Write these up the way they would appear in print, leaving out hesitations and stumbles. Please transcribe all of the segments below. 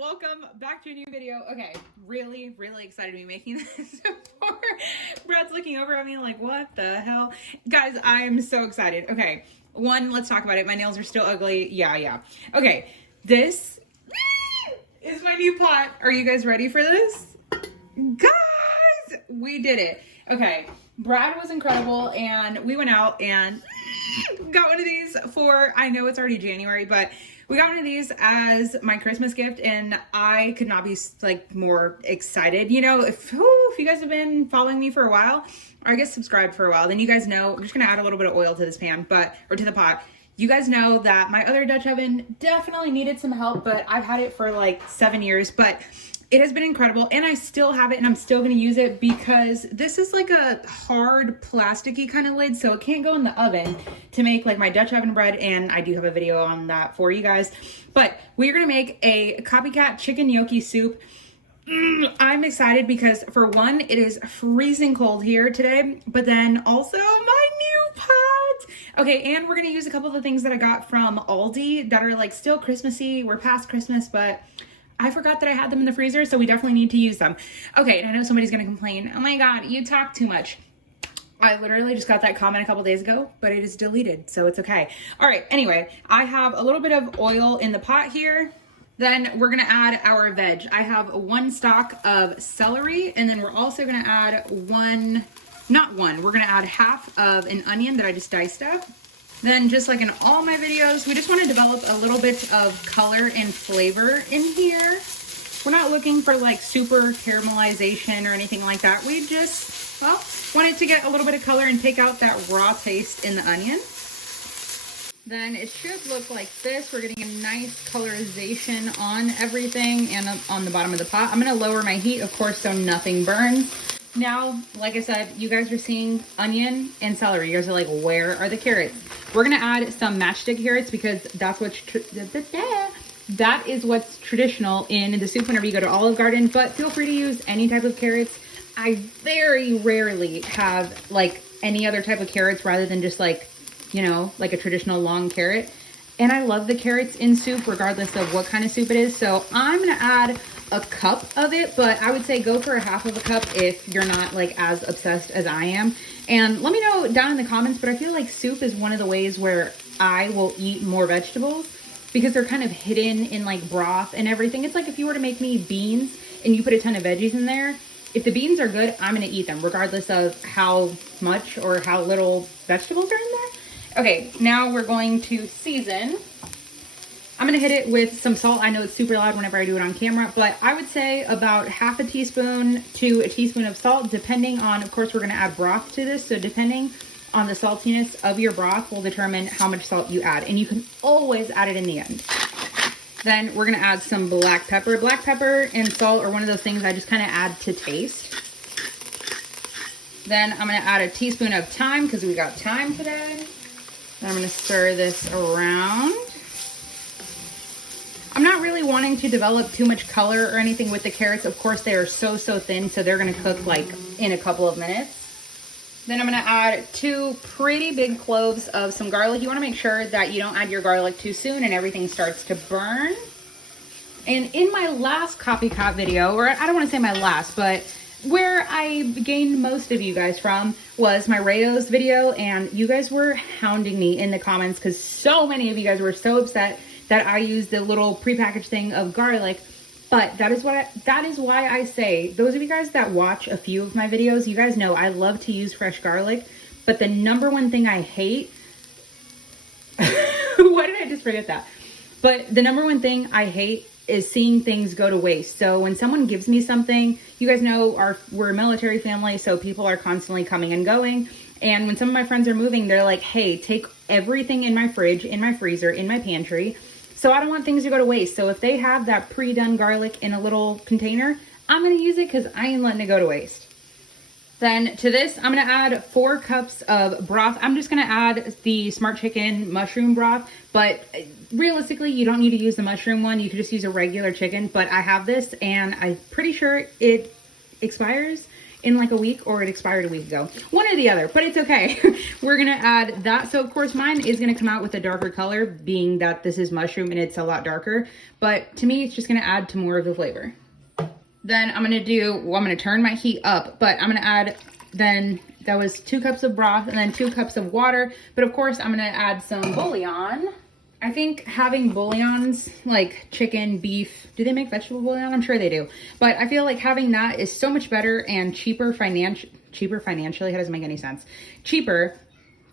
welcome back to a new video. Okay, really excited to be making this. Brad's looking over at me like, what the hell? Guys, I am so excited. Okay, one, let's talk about it. My nails are still ugly. Yeah. Okay, this is my new pot. Are you guys ready for this? Guys, we did it. Okay, Brad was incredible, and we went out and got one of these for, I know it's already January, but we got one of these as my Christmas gift, and I could not be like more excited. You know, if you guys have been following me for a while, or I guess subscribed for a while, then you guys know, I'm just gonna add a little bit of oil to this pan, or to the pot. You guys know that my other Dutch oven definitely needed some help, but I've had it for like 7 years, but it has been incredible, and I still have it, and I'm still going to use it because this is like a hard plasticky kind of lid, so it can't go in the oven to make like my Dutch oven bread, and I do have a video on that for you guys. But we're going to make a Copycat chicken gnocchi soup. I'm excited because for one, it is freezing cold here today, but then also my new pot. Okay, and we're going to use a couple of the things that I got from Aldi that are like still Christmassy. We're past Christmas, but I forgot that I had them in the freezer, so we definitely need to use them. Okay, and I know somebody's gonna complain, oh my God, you talk too much. I literally just got that comment a couple days ago, but it is deleted, so it's okay. All right, anyway, I have a little bit of oil in the pot here. Then we're gonna add our veg. I have one stalk of celery, and then we're also gonna add we're gonna add half of an onion that I just diced up. Then just like in all my videos, we just want to develop a little bit of color and flavor in here. We're not looking for like super caramelization or anything like that. We just, well, wanted to get a little bit of color and take out that raw taste in the onion. Then it should look like this. We're getting a nice colorization on everything and on the bottom of the pot. I'm going to lower my heat, of course, so nothing burns. Now, like I said, you guys are seeing onion and celery. You guys are like, where are the carrots? We're gonna add some matchstick carrots because that's that is what's traditional in the soup whenever you go to Olive Garden, but feel free to use any type of carrots. I very rarely have like any other type of carrots rather than just like, you know, like a traditional long carrot. And I love the carrots in soup regardless of what kind of soup it is. So I'm gonna add a cup of it, but I would say go for a half of a cup if you're not like as obsessed as I am. And let me know down in the comments, but I feel like soup is one of the ways where I will eat more vegetables because they're kind of hidden in like broth and everything. It's like if you were to make me beans and you put a ton of veggies in there, if the beans are good, I'm gonna eat them regardless of how much or how little vegetables are in there. Okay, now we're going to season. I'm gonna hit it with some salt. I know it's super loud whenever I do it on camera, but I would say about half a teaspoon to a teaspoon of salt, depending on, of course, we're gonna add broth to this. So depending on the saltiness of your broth will determine how much salt you add. And you can always add it in the end. Then we're gonna add some black pepper. Black pepper and salt are one of those things I just kind of add to taste. Then I'm gonna add a teaspoon of thyme because we got thyme today. Then I'm gonna stir this around. I'm not really wanting to develop too much color or anything with the carrots. Of course, they are so thin, so they're gonna cook like in a couple of minutes. Then I'm gonna add 2 pretty big cloves of some garlic. You wanna make sure that you don't add your garlic too soon and everything starts to burn. And in my last Copycat video, or I don't wanna say my last, but where I gained most of you guys from was my Rayo's video, and you guys were hounding me in the comments because so many of you guys were so upset that I used the little prepackaged thing of garlic. But that is why I say, those of you guys that watch a few of my videos, you guys know I love to use fresh garlic, but the number one thing I hate, why did I just forget that? But the number one thing I hate is seeing things go to waste. So when someone gives me something, you guys know we're a military family, so people are constantly coming and going. And when some of my friends are moving, they're like, hey, take everything in my fridge, in my freezer, in my pantry. So I don't want things to go to waste. So if they have that pre-done garlic in a little container, I'm gonna use it because I ain't letting it go to waste. Then to this, I'm gonna add 4 cups of broth. I'm just gonna add the Smart Chicken mushroom broth, but realistically, you don't need to use the mushroom one. You could just use a regular chicken, but I have this and I'm pretty sure it expires in like a week, or it expired a week ago. One or the other, but it's okay. We're gonna add that. So of course mine is gonna come out with a darker color, being that this is mushroom and it's a lot darker. But to me, it's just gonna add to more of the flavor. Then I'm gonna turn my heat up, but I'm gonna add, then that was 2 cups of broth and then 2 cups of water. But of course I'm gonna add some bouillon. I think having bouillons like chicken, beef, do they make vegetable bouillon? I'm sure they do. But I feel like having that is so much better and cheaper financially. That doesn't make any sense. Cheaper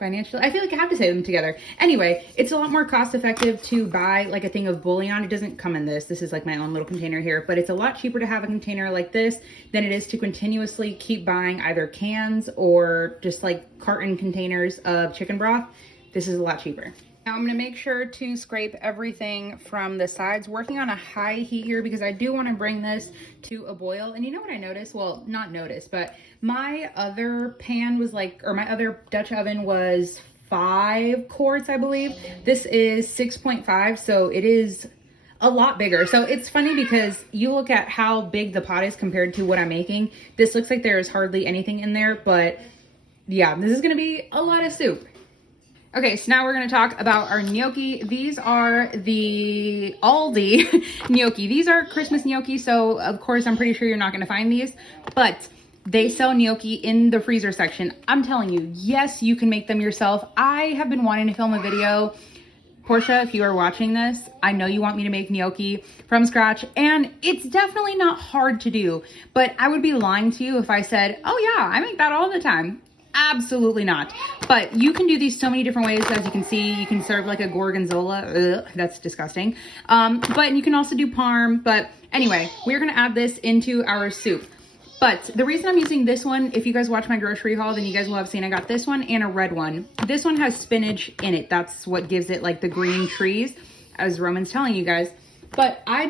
financially. I feel like I have to say them together. Anyway, it's a lot more cost effective to buy like a thing of bouillon. It doesn't come in this. This is like my own little container here, but it's a lot cheaper to have a container like this than it is to continuously keep buying either cans or just like carton containers of chicken broth. This is a lot cheaper. Now I'm gonna make sure to scrape everything from the sides, working on a high heat here because I do wanna bring this to a boil. And you know what I noticed? Well, not noticed, but my other pan was like, or my other Dutch oven was 5 quarts, I believe. This is 6.5, so it is a lot bigger. So it's funny because you look at how big the pot is compared to what I'm making. This looks like there is hardly anything in there, but yeah, this is gonna be a lot of soup. Okay, so now we're gonna talk about our gnocchi. These are the Aldi gnocchi. These are Christmas gnocchi, so of course I'm pretty sure you're not gonna find these, but they sell gnocchi in the freezer section. I'm telling you, yes, you can make them yourself. I have been wanting to film a video. Portia, if you are watching this, I know you want me to make gnocchi from scratch, and it's definitely not hard to do, but I would be lying to you if I said, oh yeah, I make that all the time. Absolutely not. But you can do these so many different ways. As you can see, you can serve like a gorgonzola. Ugh, that's disgusting. But you can also do parm. But anyway, we're gonna add this into our soup. But the reason I'm using this one, if you guys watch my grocery haul, then you guys will have seen I got this one and a red one. This one has spinach in it. That's what gives it like the green trees, as Roman's telling you guys. But I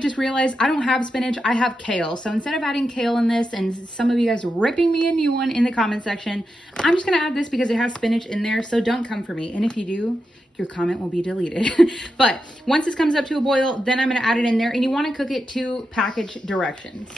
just realized I don't have spinach, I have kale. So instead of adding kale in this, and some of you guys ripping me a new one in the comment section, I'm just gonna add this because it has spinach in there, so don't come for me. And if you do, your comment will be deleted. But once this comes up to a boil, then I'm gonna add it in there, and you wanna cook it to package directions.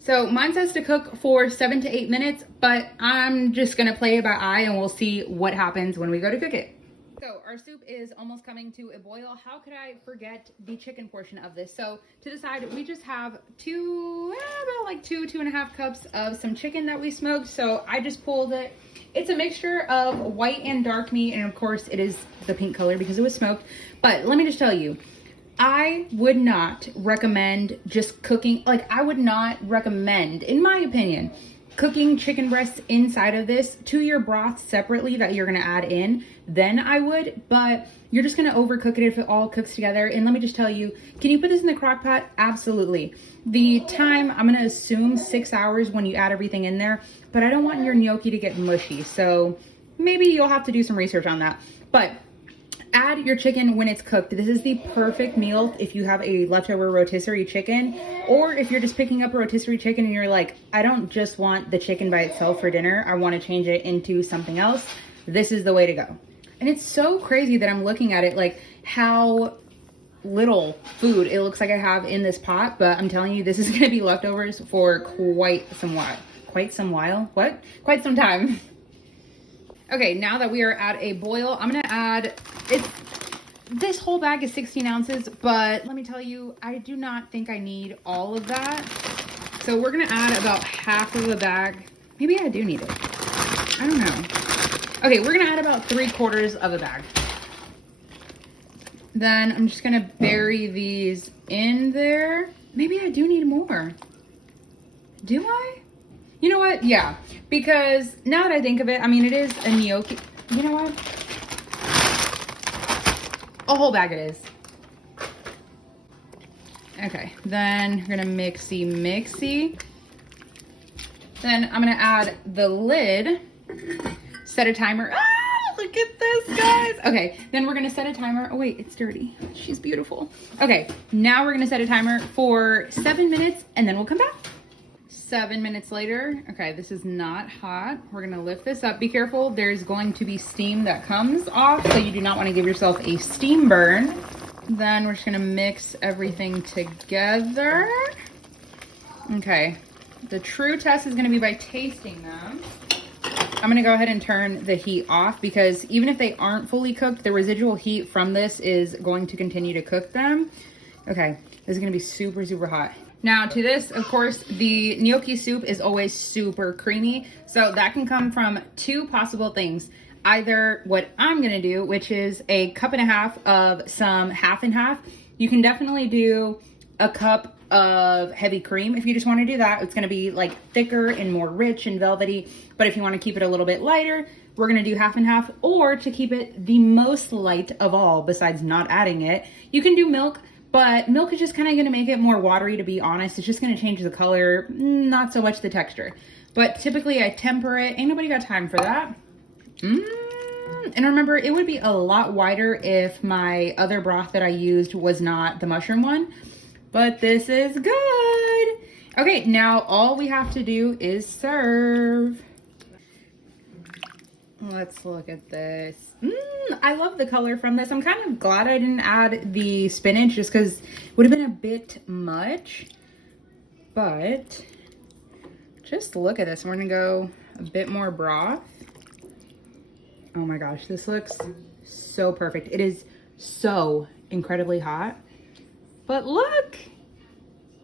So mine says to cook for 7 to 8 minutes, but I'm just gonna play it by eye and we'll see what happens when we go to cook it. So our soup is almost coming to a boil. How could I forget the chicken portion of this? So to the side, we just have about 2.5 cups of some chicken that we smoked. So I just pulled it. It's a mixture of white and dark meat. And of course it is the pink color because it was smoked. But let me just tell you, I would not recommend just cooking. Like, I would not recommend, in my opinion, cooking chicken breasts inside of this to your broth separately that you're gonna add in. Then I would, but you're just gonna overcook it if it all cooks together. And let me just tell you, can you put this in the crock pot? Absolutely. The time, I'm gonna assume 6 hours when you add everything in there, but I don't want your gnocchi to get mushy. So maybe you'll have to do some research on that. But add your chicken when it's cooked. This is the perfect meal if you have a leftover rotisserie chicken, or if you're just picking up a rotisserie chicken and you're like, I don't just want the chicken by itself for dinner, I want to change it into something else. This is the way to go. And it's so crazy that I'm looking at it like how little food it looks like I have in this pot, but I'm telling you, this is going to be leftovers for quite some time. Okay, now that we are at a boil, I'm gonna add, this whole bag is 16 ounces, but let me tell you, I do not think I need all of that. So we're gonna add about half of a bag. Maybe I do need it. I don't know. Okay, we're gonna add about 3/4 of a bag. Then I'm just gonna bury these in there. Maybe I do need more. Do I? You know what? Yeah, because now that I think of it, I mean, it is a gnocchi. You know what? A whole bag it is. Okay, then we're gonna mixy. Then I'm gonna add the lid, set a timer. Ah, look at this, guys. Okay, then we're gonna set a timer. Oh wait, it's dirty. She's beautiful. Okay, now we're gonna set a timer for 7 minutes and then we'll come back. 7 minutes later. Okay, this is not hot. We're gonna lift this up. Be careful, there's going to be steam that comes off, so you do not want to give yourself a steam burn. Then we're just gonna mix everything together. Okay, the true test is gonna be by tasting them. I'm gonna go ahead and turn the heat off because even if they aren't fully cooked, the residual heat from this is going to continue to cook them. Okay, this is gonna be super, super hot. Now to this, of course, the gnocchi soup is always super creamy. So that can come from two possible things. Either what I'm gonna do, which is a cup and a half of some half and half. You can definitely do a cup of heavy cream. If you just want to do that, it's going to be like thicker and more rich and velvety. But if you want to keep it a little bit lighter, we're going to do half and half. Or to keep it the most light of all, besides not adding it, you can do milk. But milk is just kind of going to make it more watery, to be honest. It's just going to change the color, not so much the texture. But typically I temper it. Ain't nobody got time for that. And remember, it would be a lot whiter if my other broth that I used was not the mushroom one. But this is good. Okay, now all we have to do is serve. Let's look at this. I love the color from this. I'm kind of glad I didn't add the spinach just because it would have been a bit much. But just look at this. We're gonna go a bit more broth. Oh my gosh, this looks so perfect. It is so incredibly hot. But look,